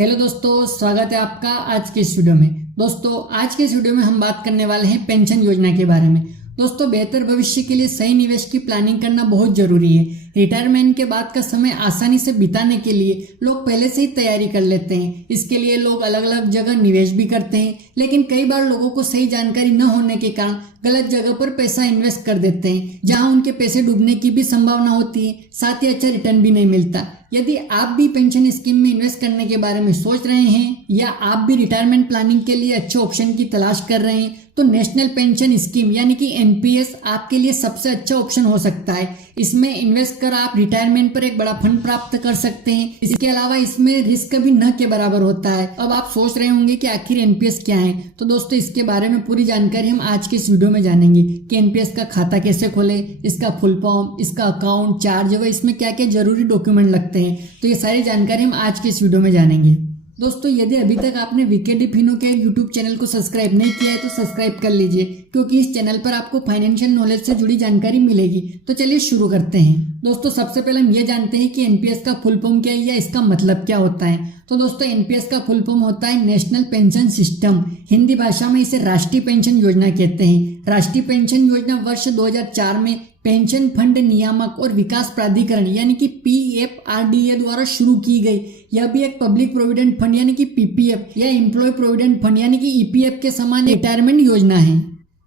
Hello दोस्तों, स्वागत है आपका आज के इस वीडियो में। दोस्तों आज के इस वीडियो में हम बात करने वाले हैं पेंशन योजना के बारे में। दोस्तों बेहतर भविष्य के लिए सही निवेश की प्लानिंग करना बहुत जरूरी है। रिटायरमेंट के बाद का समय आसानी से बिताने के लिए लोग पहले से ही तैयारी कर लेते हैं। इसके लिए लोग अलग अलग जगह निवेश भी करते हैं, लेकिन कई बार लोगों को सही जानकारी न होने के कारण गलत जगह पर पैसा इन्वेस्ट कर देते हैं, जहां उनके पैसे डूबने की भी संभावना होती है, साथ ही अच्छा रिटर्न भी नहीं मिलता। यदि आप भी पेंशन स्कीम में इन्वेस्ट करने के बारे में सोच रहे हैं या आप भी रिटायरमेंट प्लानिंग के लिए अच्छे ऑप्शन की तलाश कर रहे हैं, तो नेशनल पेंशन स्कीम यानी कि एनपीएस आपके लिए सबसे अच्छा ऑप्शन हो सकता है। इसमें इन्वेस्ट कर आप रिटायरमेंट पर एक बड़ा फंड प्राप्त कर सकते हैं। इसके अलावा इसमें रिस्क भी न के बराबर होता है। अब आप सोच रहे होंगे कि आखिर एनपीएस क्या है, तो दोस्तों इसके बारे में पूरी जानकारी हम आज के इस वीडियो में जानेंगे कि एनपीएस का खाता कैसे खोले, इसका फुल फॉर्म, इसका अकाउंट चार्ज व इसमें क्या क्या जरूरी डॉक्यूमेंट लगते हैं, तो ये सारी जानकारी हम आज के इस वीडियो में जानेंगे। दोस्तों यदि अभी तक आपने वीकेडी फिनो के यूट्यूब चैनल को सब्सक्राइब नहीं किया है तो सब्सक्राइब कर लीजिए, क्योंकि इस चैनल पर आपको फाइनेंशियल नॉलेज से जुड़ी जानकारी मिलेगी। तो चलिए शुरू करते हैं। दोस्तों सबसे पहले हम ये जानते हैं कि एनपीएस का फुल फॉर्म क्या है या इसका मतलब क्या होता है। तो दोस्तों एनपीएस का फुल फॉर्म होता है नेशनल पेंशन सिस्टम। हिंदी भाषा में इसे राष्ट्रीय पेंशन योजना कहते हैं। राष्ट्रीय पेंशन योजना वर्ष 2004 में पेंशन फंड नियामक और विकास प्राधिकरण यानी कि पीएफआरडीए द्वारा शुरू की गई। यह भी एक पब्लिक प्रोविडेंट फंड यानी कि पीपीएफ या एम्प्लॉय प्रोविडेंट फंड यानी कि ईपीएफ के समान रिटायरमेंट योजना है।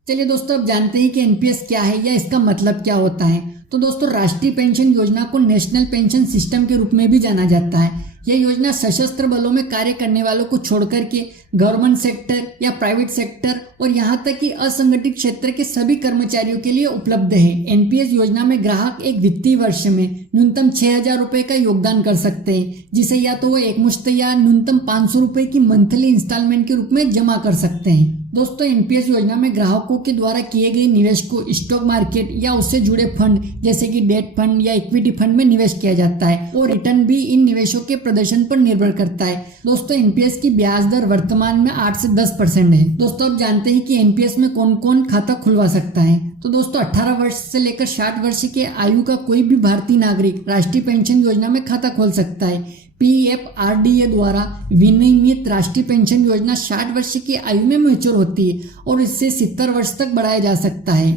चलिए दोस्तों अब जानते हैं कि एनपीएस क्या है या इसका मतलब क्या होता है। तो दोस्तों राष्ट्रीय पेंशन योजना को नेशनल पेंशन सिस्टम के रूप में भी जाना जाता है। यह योजना सशस्त्र बलों में कार्य करने वालों को छोड़कर के गवर्नमेंट सेक्टर या प्राइवेट सेक्टर और यहां तक कि असंगठित क्षेत्र के सभी कर्मचारियों के लिए उपलब्ध है। एनपीएस योजना में ग्राहक एक वित्तीय वर्ष में न्यूनतम 6,000 रुपए का योगदान कर सकते हैं, जिसे या तो वो एक मुश्त या न्यूनतम 500 रुपए की मंथली इंस्टॉलमेंट के रूप में जमा कर सकते हैं। दोस्तों एनपीएस योजना में ग्राहकों के द्वारा किए गए निवेश को स्टॉक मार्केट या उससे जुड़े फंड जैसे कि डेट फंड या इक्विटी फंड में निवेश किया जाता है और रिटर्न भी इन निवेशों के प्रदर्शन पर निर्भर करता है। दोस्तों एनपीएस की ब्याज दर वर्तमान में 8 से 10% है। दोस्तों अब जानते हैं कि एनपीएस में कौन कौन खाता खुलवा सकता है। तो दोस्तों 18 वर्ष से लेकर 60 वर्ष के आयु का कोई भी भारतीय नागरिक राष्ट्रीय पेंशन योजना में खाता खोल सकता है। पीएफआरडीए द्वारा विनियमित राष्ट्रीय पेंशन योजना 60 वर्ष की आयु में मैच्योर होती है और इससे 70 वर्ष तक बढ़ाया जा सकता है।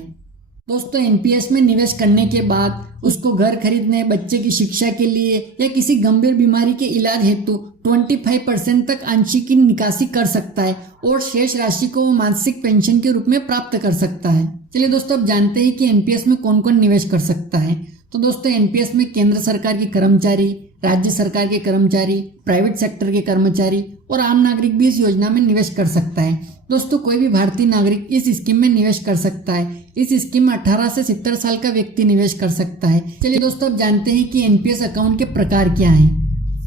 दोस्तों एनपीएस में निवेश करने के बाद उसको घर खरीदने, बच्चे की शिक्षा के लिए या किसी गंभीर बीमारी के इलाज हेतु 25% तक आंशिक की निकासी कर सकता है और शेष राशि को वो मासिक पेंशन के रूप में प्राप्त कर सकता है। चलिए दोस्तों अब जानते हैं कि एनपीएस में कौन कौन निवेश कर सकता है। तो दोस्तों एनपीएस में केंद्र सरकार के कर्मचारी, राज्य सरकार के कर्मचारी, प्राइवेट सेक्टर के कर्मचारी और आम नागरिक भी इस योजना में निवेश कर सकता है। दोस्तों कोई भी भारतीय नागरिक इस स्कीम में निवेश कर सकता है। इस स्कीम में 18 से 70 साल का व्यक्ति निवेश कर सकता है। चलिए दोस्तों अब जानते हैं कि एनपीएस अकाउंट के प्रकार क्या हैं।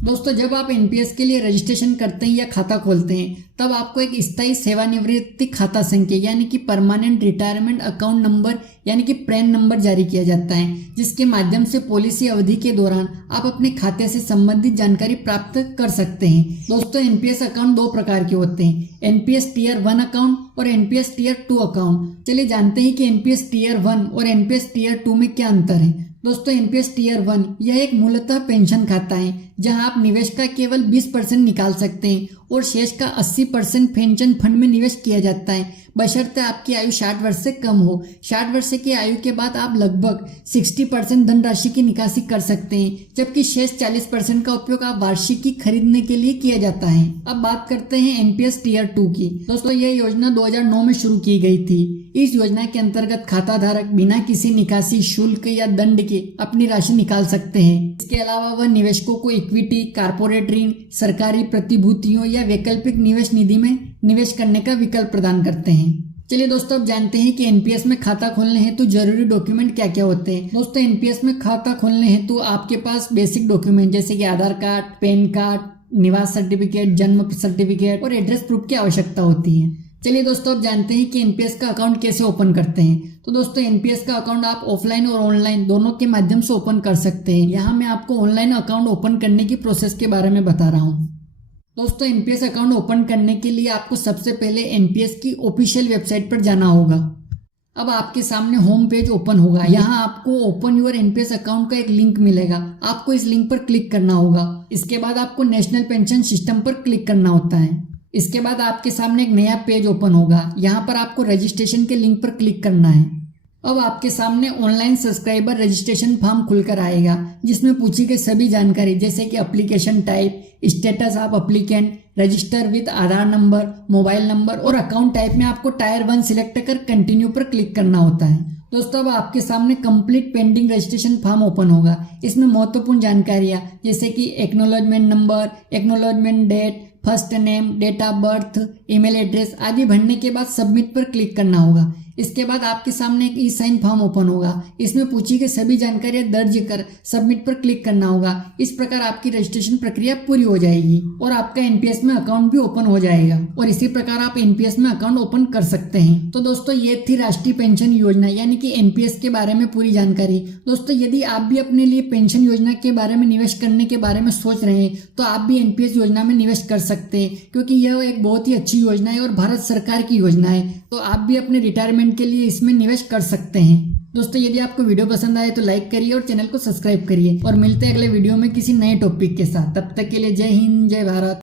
दोस्तों जब आप एनपीएस के लिए रजिस्ट्रेशन करते हैं या खाता खोलते हैं, तब आपको एक स्थायी सेवानिवृत्ति खाता संख्या यानी कि परमानेंट रिटायरमेंट अकाउंट नंबर यानी कि पैन नंबर जारी किया जाता है, जिसके माध्यम से पॉलिसी अवधि के दौरान आप अपने खाते से संबंधित जानकारी प्राप्त कर सकते हैं। दोस्तों एनपीएस अकाउंट 2 प्रकार के होते हैं, एनपीएस टीयर 1 अकाउंट और एनपीएस टीयर 2 अकाउंट। चलिए जानते हैं कि एनपीएस टीयर 1 और एनपीएस टीयर 2 में क्या अंतर है। दोस्तों एनपीएस टीयर 1 यह एक मूलतः पेंशन खाता है, जहां आप निवेश का केवल 20% निकाल सकते हैं और शेष का 80% पेंशन फंड में निवेश किया जाता है, बशर्ते आपकी आयु 60 वर्ष से कम हो। 60 वर्ष की आयु के बाद आप लगभग 60% धनराशि की निकासी कर सकते हैं, जबकि शेष 40% का उपयोग आप वार्षिकी खरीदने के लिए किया जाता है। अब बात करते हैं एनपीएस टीयर 2 की। दोस्तों यह योजना 2009 में शुरू की गई थी। इस योजना के अंतर्गत खाता धारक बिना किसी निकासी शुल्क या दंड के अपनी राशि निकाल सकते हैं। इसके अलावा वह निवेशकों को इक्विटी, कारपोरेट ऋण, सरकारी प्रतिभूतियों या वैकल्पिक निवेश निधि में निवेश करने का विकल्प प्रदान करते हैं। चलिए दोस्तों अब जानते हैं कि एनपीएस में खाता खोलने हेतु जरूरी डॉक्यूमेंट क्या क्या होते हैं। दोस्तों एनपीएस में खाता खोलने हेतु आपके पास बेसिक डॉक्यूमेंट जैसे कि आधार कार्ड, पैन कार्ड, निवास सर्टिफिकेट, जन्म सर्टिफिकेट और एड्रेस प्रूफ की आवश्यकता होती है। चलिए दोस्तों अब जानते हैं कि एनपीएस का अकाउंट कैसे ओपन करते हैं। तो दोस्तों एनपीएस का अकाउंट आप ऑफलाइन और ऑनलाइन दोनों के माध्यम से ओपन कर सकते हैं। यहाँ मैं आपको ऑनलाइन अकाउंट ओपन करने की प्रोसेस के बारे में बता रहा हूँ। दोस्तों एनपीएस अकाउंट ओपन करने के लिए आपको सबसे पहले एनपीएस की ऑफिशियल वेबसाइट पर जाना होगा। अब आपके सामने होम पेज ओपन होगा। यहाँ आपको ओपन योर एनपीएस अकाउंट का एक लिंक मिलेगा, आपको इस लिंक पर क्लिक करना होगा। इसके बाद आपको नेशनल पेंशन सिस्टम पर क्लिक करना होता है। इसके बाद आपके सामने एक नया पेज ओपन होगा, यहाँ पर आपको रजिस्ट्रेशन के लिंक पर क्लिक करना है। अब आपके सामने ऑनलाइन सब्सक्राइबर रजिस्ट्रेशन फॉर्म खुलकर आएगा, जिसमें पूछी गई सभी जानकारी जैसे कि application type, status of applicant, register with Aadhaar number, mobile number और अकाउंट टाइप में आपको टायर 1 सिलेक्ट कर कंटिन्यू पर क्लिक करना होता है। दोस्तों अब आपके सामने complete pending registration form open होगा। इसमें महत्वपूर्ण जानकारियां जैसे कि acknowledgement number, acknowledgement date, first name, date of birth, email address आदि भरने के बाद सबमिट पर क्लिक करना होगा। इसके बाद आपके सामने एक ई साइन फॉर्म ओपन होगा, इसमें पूछी गई सभी जानकारियां दर्ज कर सबमिट पर क्लिक करना होगा। इस प्रकार आपकी रजिस्ट्रेशन प्रक्रिया पूरी हो जाएगी और आपका एनपीएस में अकाउंट भी ओपन हो जाएगा और इसी प्रकार आप एनपीएस में अकाउंट ओपन कर सकते हैं। तो दोस्तों ये थी राष्ट्रीय पेंशन योजना यानी कि एनपीएस के बारे में पूरी जानकारी। दोस्तों यदि आप भी अपने लिए पेंशन योजना के बारे में निवेश करने के बारे में सोच रहे हैं तो आप भी एनपीएस योजना में निवेश कर सकते हैं, क्योंकि यह एक बहुत ही अच्छी योजना है और भारत सरकार की योजना है। तो आप भी अपने रिटायरमेंट के लिए इसमें निवेश कर सकते हैं। दोस्तों यदि आपको वीडियो पसंद आए तो लाइक करिए और चैनल को सब्सक्राइब करिए और मिलते हैं अगले वीडियो में किसी नए टॉपिक के साथ। तब तक के लिए जय हिंद, जय भारत।